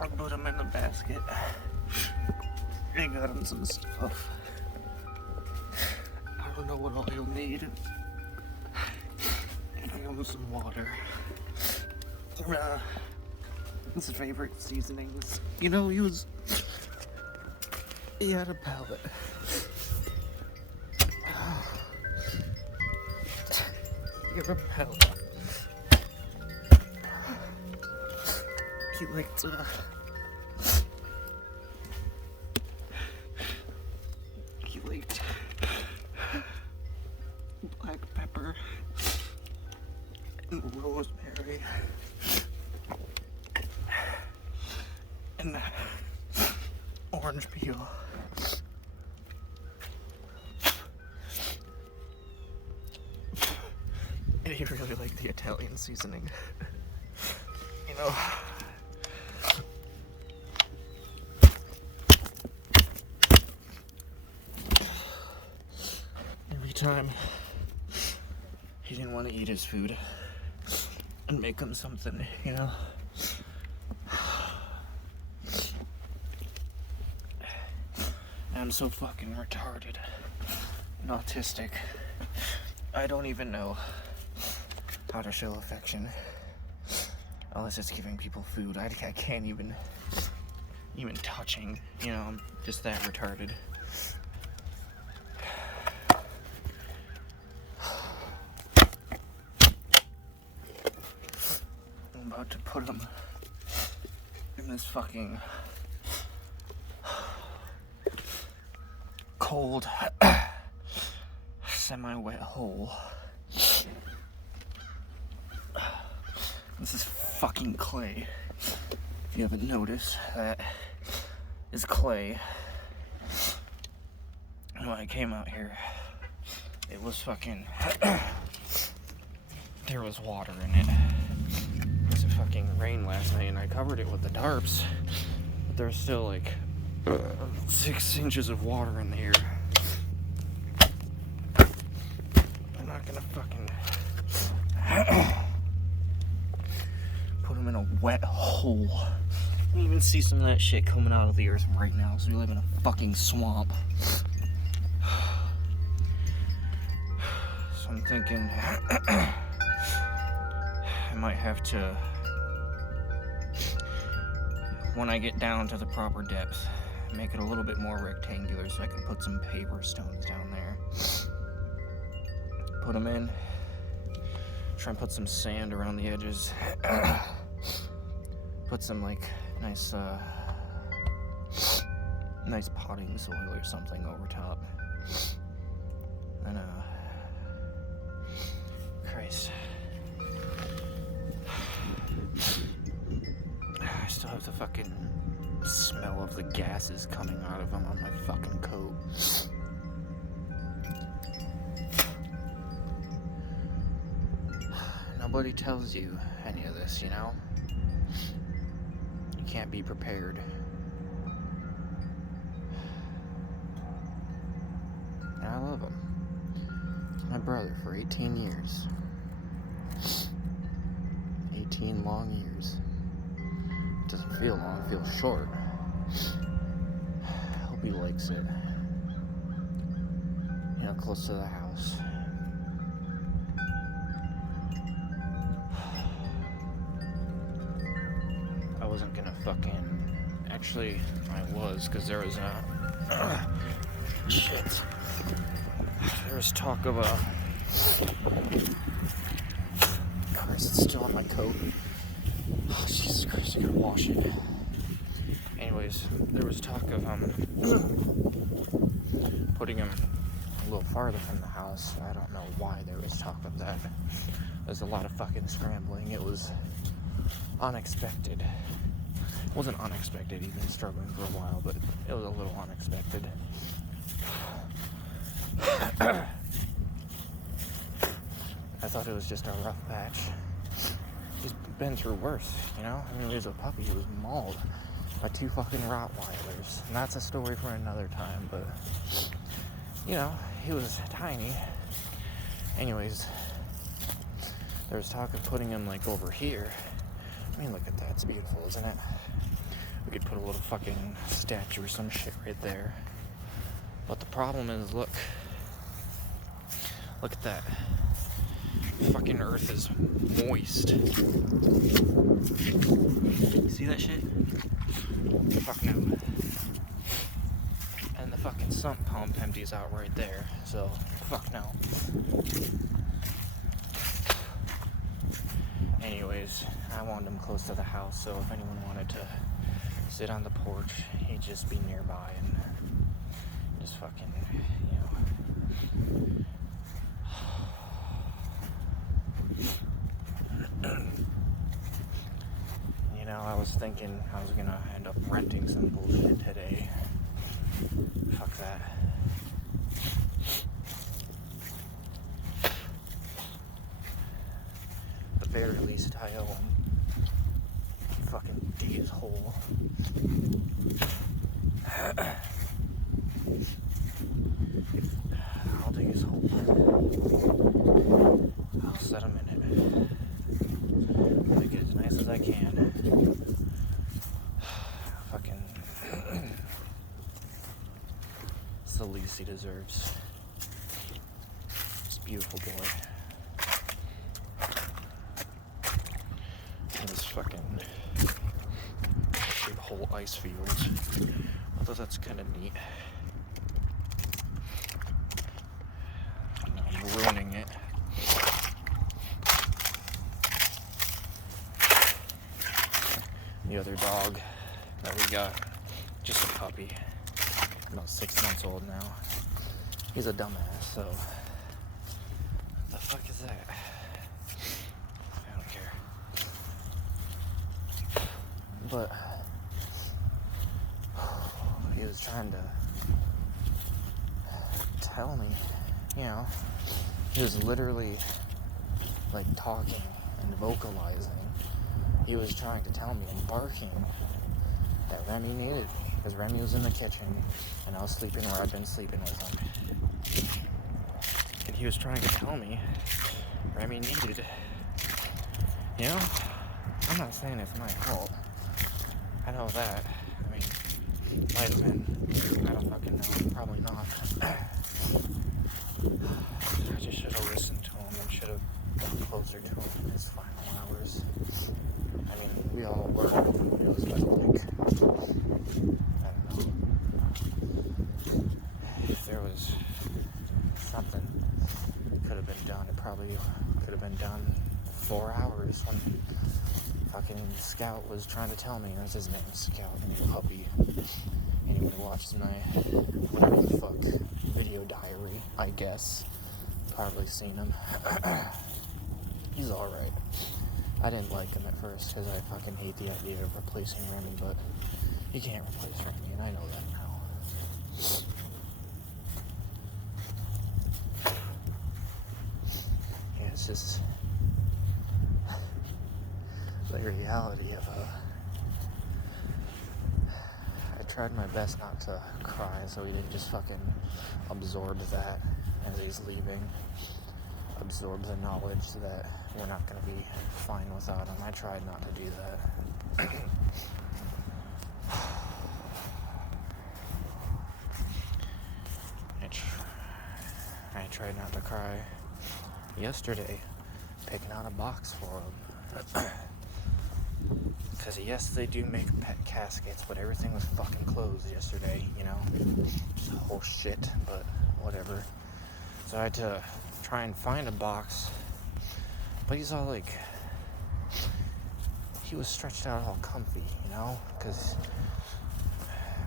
I put them in the basket. I got him some stuff. I don't know what all he'll need. I got him some water. His favorite seasonings. You know, he had a palate. He had a palate. He liked black pepper and rosemary and orange peel. And he really liked the Italian seasoning. You know, every time he didn't want to eat his food, and make him something, you know. I'm so fucking retarded and autistic. I don't even know how to show affection unless it's giving people food. I can't even touching, you know. I'm just that retarded. I'm about to put him in this fucking cold, semi-wet hole. This is fucking clay. If you haven't noticed, that is clay. And when I came out here, it was fucking... there was water in it. It was a fucking rain last night, and I covered it with the tarps. But there's still like 6 inches of water in here. I'm not gonna fucking put him in a wet hole. You can even see some of that shit coming out of the earth right now, so we live in a fucking swamp. So I'm thinking I might have to, when I get down to the proper depth, make it a little bit more rectangular so I can put some paver stones down there. Put them in. Try and put some sand around the edges. Put some like nice potting soil or something over top. And Christ. I still have the fucking smell of the gases coming out of them on my fucking coat. Nobody tells you any of this, you know? You can't be prepared. And I love him. He's my brother for 18 years. 18 long years. It doesn't feel long, it feels short. I hope he likes it. You know, close to the house. I wasn't gonna fucking... Actually, I was, because there was shit. There was talk of Christ, it's still on my coat. Oh, Jesus Christ, I gotta wash it. Anyways, there was talk of putting him a little farther from the house. I don't know why there was talk of that. There's a lot of fucking scrambling. It was unexpected. It wasn't unexpected, he's been struggling for a while, but it was a little unexpected. I thought it was just a rough patch. He's been through worse, you know? I mean, he was a puppy, he was mauled by 2 fucking Rottweilers. And that's a story for another time, but, you know, he was tiny. Anyways, there was talk of putting him, like, over here. I mean, look at that, it's beautiful, isn't it? We could put a little fucking statue or some shit right there. But the problem is, look at that. Fucking earth is moist. See that shit? Fuck no. And the fucking sump pump empties out right there, so fuck no. Anyways, I wanted them close to the house, so if anyone wanted to sit on the porch, he'd just be nearby and just fucking, I was thinking I was gonna end up renting some bullshit today. Fuck that. At the very least, I owe him. Fucking dig his hole. I'll dig his hole. I'll set him in it. Make it as nice as I can. Fucking. It's the least he deserves. This beautiful boy. And this fucking big whole ice fields. Although that's kind of neat. And I'm ruining it. The other dog that we got, just a puppy, about 6 months old now. He's a dumbass, so what the fuck is that? I don't care. But he was trying to tell me, he was literally like talking and vocalizing. He was trying to tell me and barking that Remy needed me because Remy was in the kitchen and I was sleeping where I'd been sleeping with him. And he was trying to tell me Remy needed. I'm not saying it's my fault. I know that. I mean, might have been. I don't fucking know. Probably not. I just should have listened to him and should have been closer to him in his final hours. I mean, we all were. It was like, I don't know. If there was something that could have been done, it probably could have been done 4 hours when fucking Scout was trying to tell me. That's his name, Scout, and puppy. Anyone who watches my whatever the fuck video diary, I guess, probably seen him. He's alright. I didn't like him at first because I fucking hate the idea of replacing Remy, but you can't replace Remy, and I know that now. Yeah, it's just the reality of I tried my best not to cry so he didn't just fucking absorb that as he's leaving. Absorb the knowledge that we're not going to be fine without him. I tried not to do that. I tried not to cry yesterday, picking out a box for him. Because yes, they do make pet caskets, but everything was fucking closed yesterday, Just whole shit, but whatever. So I had to try and find a box, but he's all like, he was stretched out all comfy, because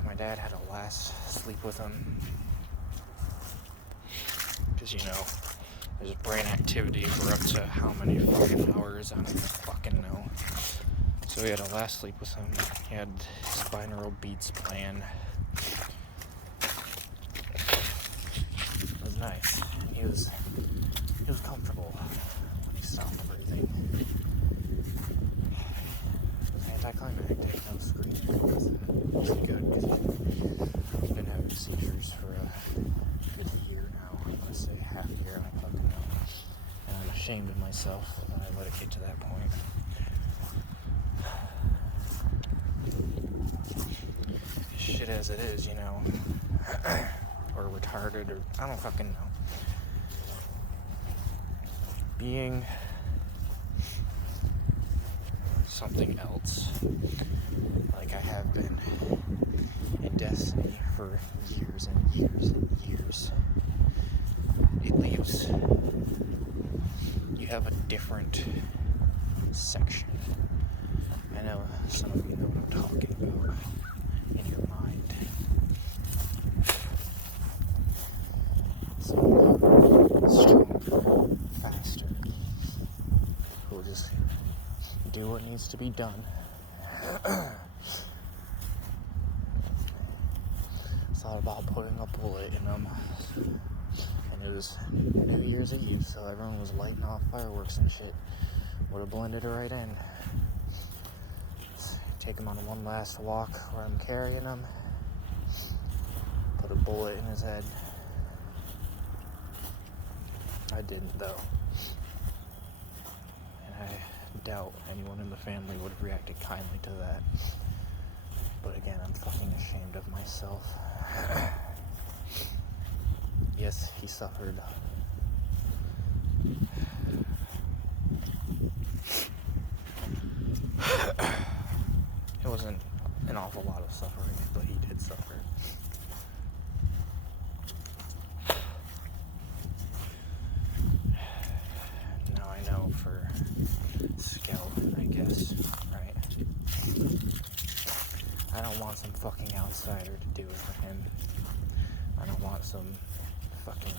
my dad had a last sleep with him, because there's brain activity for up to how many fucking hours, I don't even fucking know. So he had a last sleep with him. He had his binaural beats playing. It was nice. He was comfortable when he stopped breathing. It was anticlimactic, no screaming. It was pretty good because he's been having seizures for a good year now. I want to say half a year, I don't fucking know. And I'm ashamed of myself that I let it get to that point. shit as it is, you know, or retarded, or I don't fucking know. Being something else, like I have been in Destiny for years and years and years, it leaves you have a different section. I know some of you know what I'm talking about in your mind. Stronger, faster. Who'll just do what needs to be done. Thought about putting a bullet in them. And it was New Year's Eve, so everyone was lighting off fireworks and shit. Would have blended right in. Take him on one last walk where I'm carrying him. Put a bullet in his head. I didn't, though. And I doubt anyone in the family would have reacted kindly to that. But again, I'm fucking ashamed of myself. Yes, he suffered. It wasn't an awful lot of suffering, but he did suffer. Now I know for Scout, I guess, right? I don't want some fucking outsider to do it for him. I don't want some fucking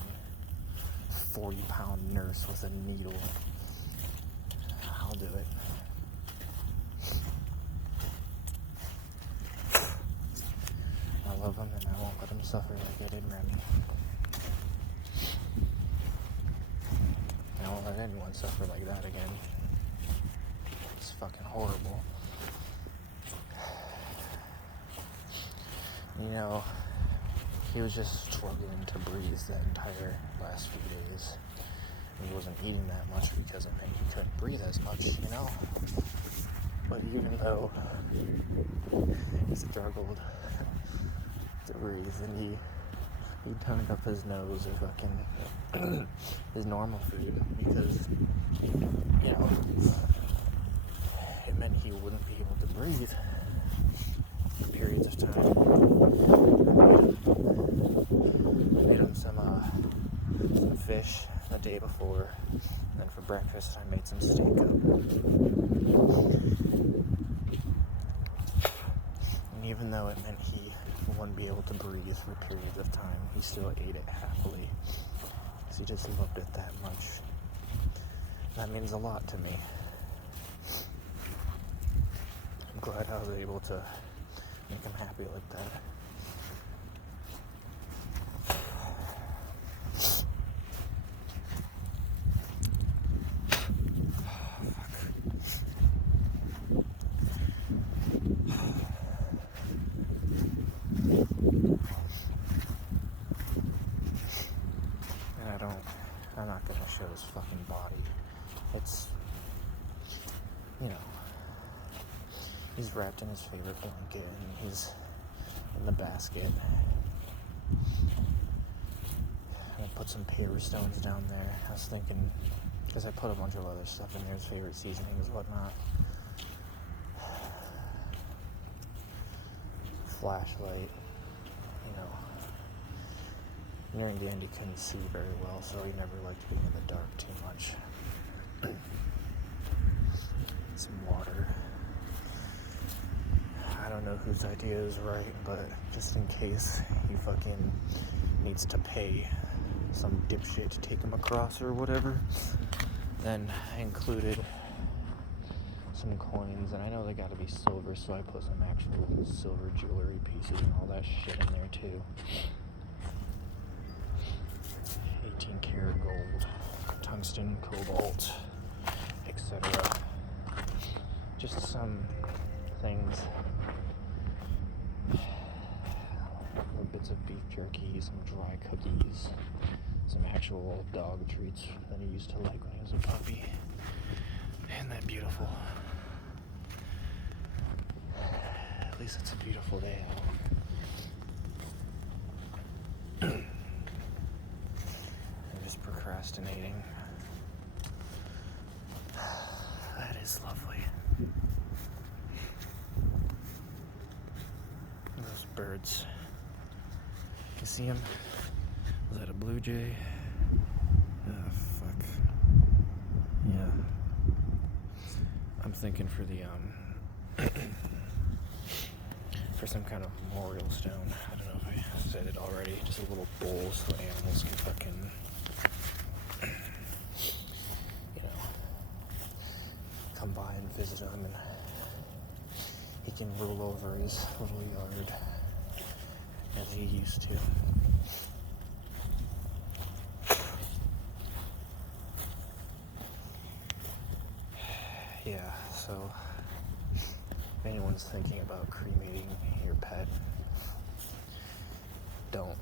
40-pound nurse with a needle. I'll do it. I love him and I won't let him suffer like I did Remy. I won't let anyone suffer like that again. It's fucking horrible. You know, he was just struggling to breathe the entire last few days. He wasn't eating that much because it meant he couldn't breathe as much, you know? But even though he struggled to breathe and he turned up his nose or fucking his normal food because, you know, it meant he wouldn't be able to breathe for periods of time. I made him some fish the day before, and then for breakfast I made some steak up. And even though it meant he wouldn't be able to breathe for periods of time, he still ate it happily because he just loved it that much. That means a lot to me. I'm glad I was able to make him happy like that. I'm not gonna show his fucking body. It's, you know, he's wrapped in his favorite blanket and he's in the basket. I put some paper stones down there. I was thinking, because I put a bunch of other stuff in there, his favorite seasonings, whatnot. Flashlight, you know. Nearing the end, he couldn't see very well, so he never liked being in the dark too much. Some water. I don't know whose idea is right, but just in case he fucking needs to pay some dipshit to take him across or whatever, then I included some coins, and I know they gotta be silver, so I put some actual silver jewelry pieces and all that shit in there too. 18 karat gold, tungsten, cobalt, etc. Just some things. Little bits of beef jerky, some dry cookies, some actual dog treats that he used to like when he was a puppy. Isn't that beautiful? At least it's a beautiful day out. procrastinating. That is lovely. Those birds. You see them? Was that a blue jay? Oh, fuck. Yeah. I'm thinking for the, for some kind of memorial stone. I don't know if I said it already. Just a little bowl so animals can fucking, come by and visit him, and he can rule over his little yard as he used to. Yeah, so if anyone's thinking about cremating your pet, don't.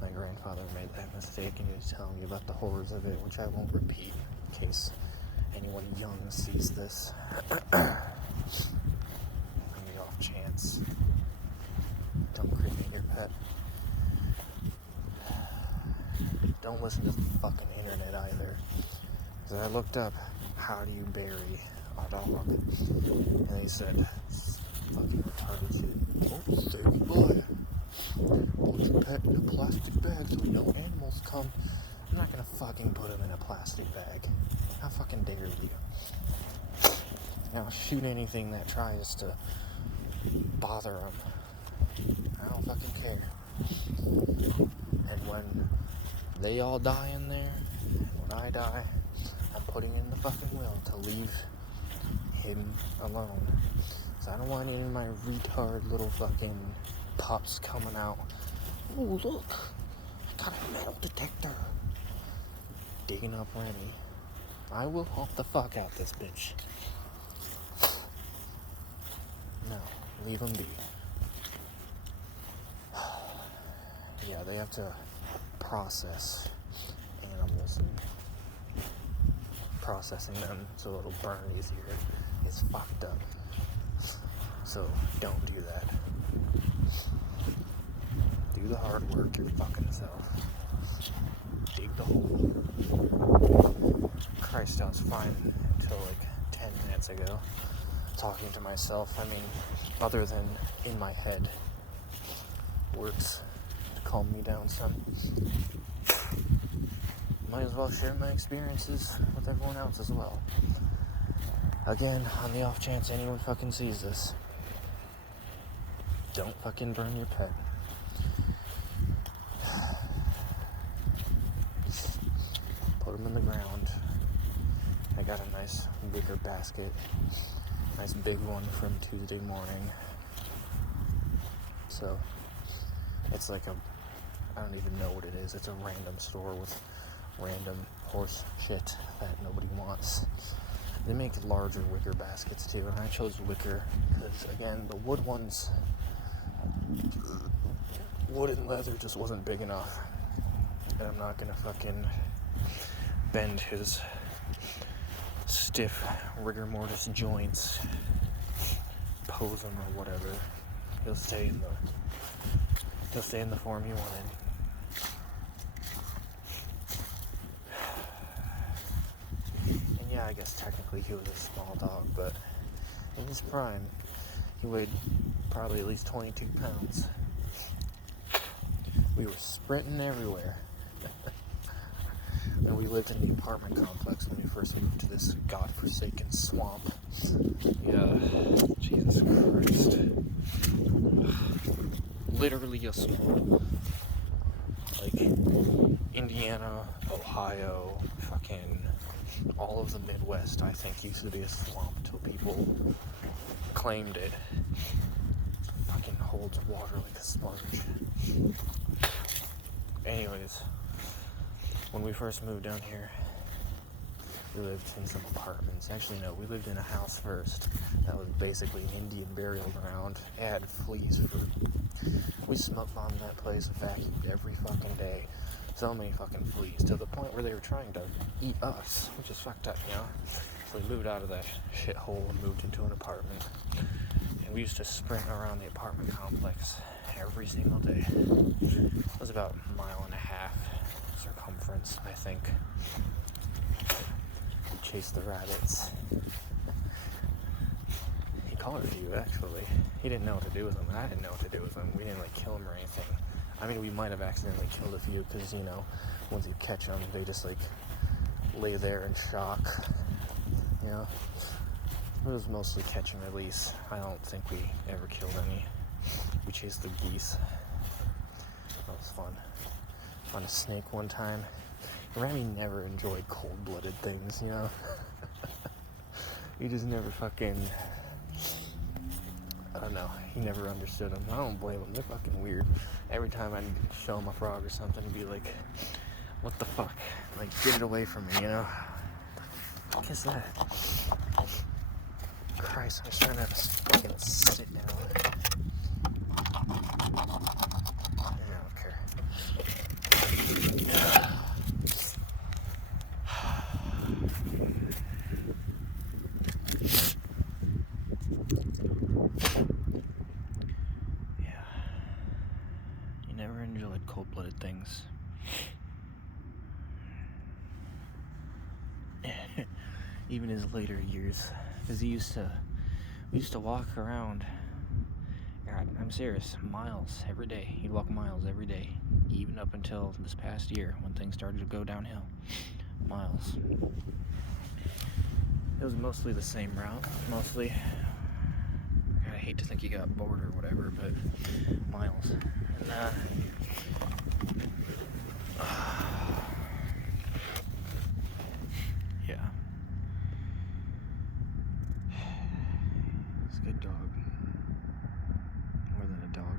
My grandfather made that mistake, and he was telling me about the horrors of it, which I won't repeat in case anyone young sees this. On the off chance, don't cremate your pet. Don't listen to the fucking internet either. Because I looked up, how do you bury a dog? And they said, it's fucking retarded shit. Oh, say goodbye. Put your pet in a plastic bag so no animals come. I'm not gonna fucking put him in a plastic bag. How fucking dare you? I'll shoot anything that tries to bother him. I don't fucking care. And when they all die in there, when I die, I'm putting in the fucking will to leave him alone. So I don't want any of my retard little fucking pups coming out. Oh, look, I got a metal detector. Digging up Rennie. I will hump the fuck out this bitch. No, leave him be. Yeah, they have to process animals, and processing them so it'll burn easier is fucked up. So don't do that. Do the hard work your fucking self. Dig the hole. Christ, I was fine until like 10 minutes ago, talking to myself. I mean, other than in my head, works to calm me down some. Might as well share my experiences with everyone else as well. Again, on the off chance anyone fucking sees this, don't fucking burn your pet. Put them in the ground. I got a nice wicker basket, nice big one from Tuesday morning. So it's like I don't even know what it is. It's a random store with random horse shit that nobody wants. They make larger wicker baskets too, and I chose wicker because, again, the wood ones, wood and leather just wasn't big enough, and I'm not gonna fucking bend his stiff rigor mortis joints, pose him or whatever. He'll stay in the form he wanted. And yeah, I guess technically he was a small dog, but in his prime, he weighed probably at least 22 pounds. We were sprinting everywhere. And we lived in the apartment complex when we first moved to this godforsaken swamp. Yeah, Jesus Christ. Literally a swamp. Like, Indiana, Ohio, fucking all of the Midwest, I think, used to be a swamp until people claimed it. Fucking holds water like a sponge. Anyways, when we first moved down here, we lived in some apartments. Actually, no, we lived in a house first. That was basically an Indian burial ground. It had fleas for... We smoke bombed that place, vacuumed every fucking day. So many fucking fleas, to the point where they were trying to eat us, which is fucked up, you know? So we moved out of that shithole and moved into an apartment. And we used to sprint around the apartment complex every single day. It was about a mile and a half circumference, I think. We chased the rabbits. He caught a few, actually. He didn't know what to do with them, and I didn't know what to do with them. We didn't, like, kill them or anything. I mean, we might have accidentally killed a few, because, you know, once you catch them, they just, like, lay there in shock. You know? It was mostly catch and release. I don't think we ever killed any. We chased the geese. That was fun. On a snake one time. Remy never enjoyed cold-blooded things, you know? He just never fucking... I don't know. He never understood them. I don't blame him. They're fucking weird. Every time I'd show him a frog or something, he'd be like, what the fuck? Like, get it away from me, you know? What the fuck is that? Christ, I'm just trying to fucking sit down. I don't care. Yeah. You never enjoyed cold-blooded things. Even his later years. Because we used to walk around, God, I'm serious, miles every day. He'd walk miles every day, even up until this past year when things started to go downhill. Miles. It was mostly the same route, mostly. I hate to think he got bored or whatever, but miles. And, yeah. It's a good dog. More than a dog.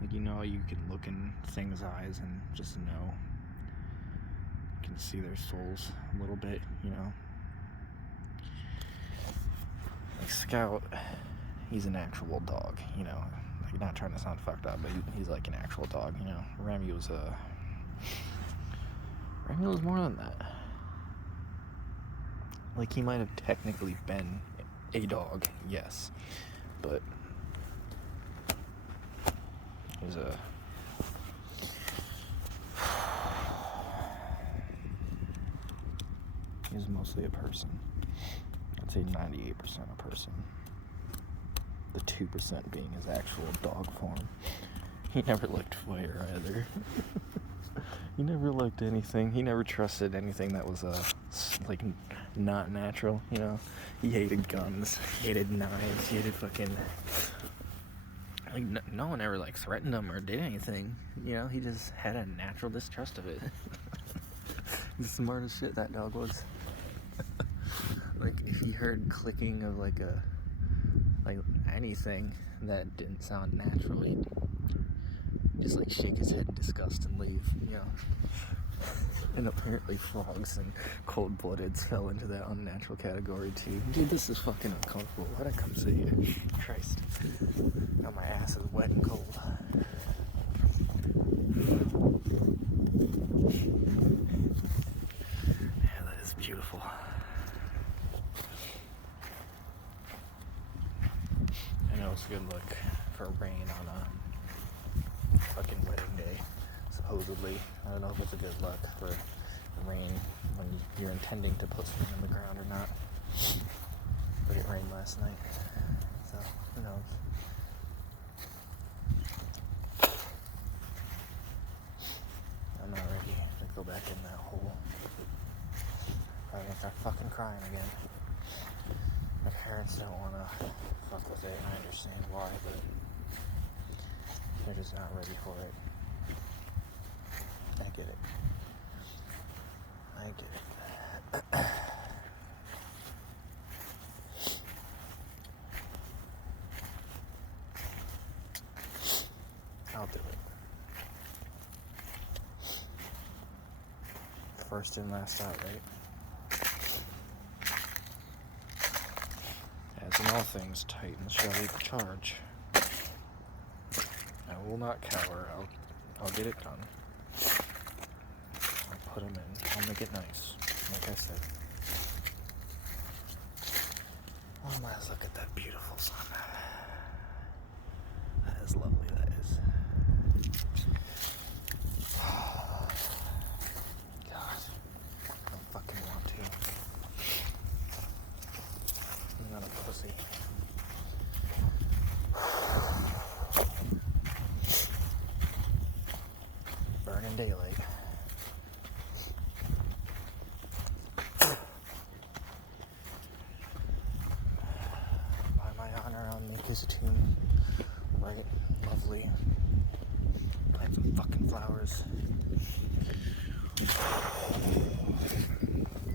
Like, you know, you can look in things' eyes and just know. You can see their souls a little bit, you know. Like Scout, he's an actual dog, you know. Like, not trying to sound fucked up, but he's like an actual dog, you know. Remy was more than that. Like, he might have technically been a dog, yes, but he was mostly a person. I'd say 98% a person. The 2% being his actual dog form. He never liked fire either. He never liked anything. He never trusted anything that was like not natural, you know. He hated guns, he hated knives, he hated fucking, like, no one ever like threatened him or did anything, you know. He just had a natural distrust of it. The smartest shit that dog was. Like, if he heard clicking of like anything that didn't sound natural, he'd just like shake his head in disgust and leave, you know. And apparently frogs and cold-bloodeds fell into that unnatural category too. Dude, this is fucking uncomfortable. Why'd I come sit here? Christ. Now my ass is wet and cold. Yeah, that is beautiful. I know it's a good look for rain on a fucking wedding day, supposedly. I don't know if it's a good look for rain when you're intending to put something on the ground or not. But it rained last night, so who knows. I'm not ready to go back in that hole. I'm gonna start fucking crying again. My parents don't want to fuck with it, and I understand why, but they're just not ready for it. I get it. I get it. I'll do it. First in, last out, right? As in all things, Titans shall lead the charge. I will not cower. I'll get it done. I'll put them in. I'll make it nice, like I said. Oh my, look at that beautiful sun. That is lovely, that is. his tomb. Right? Lovely. Plant some fucking flowers.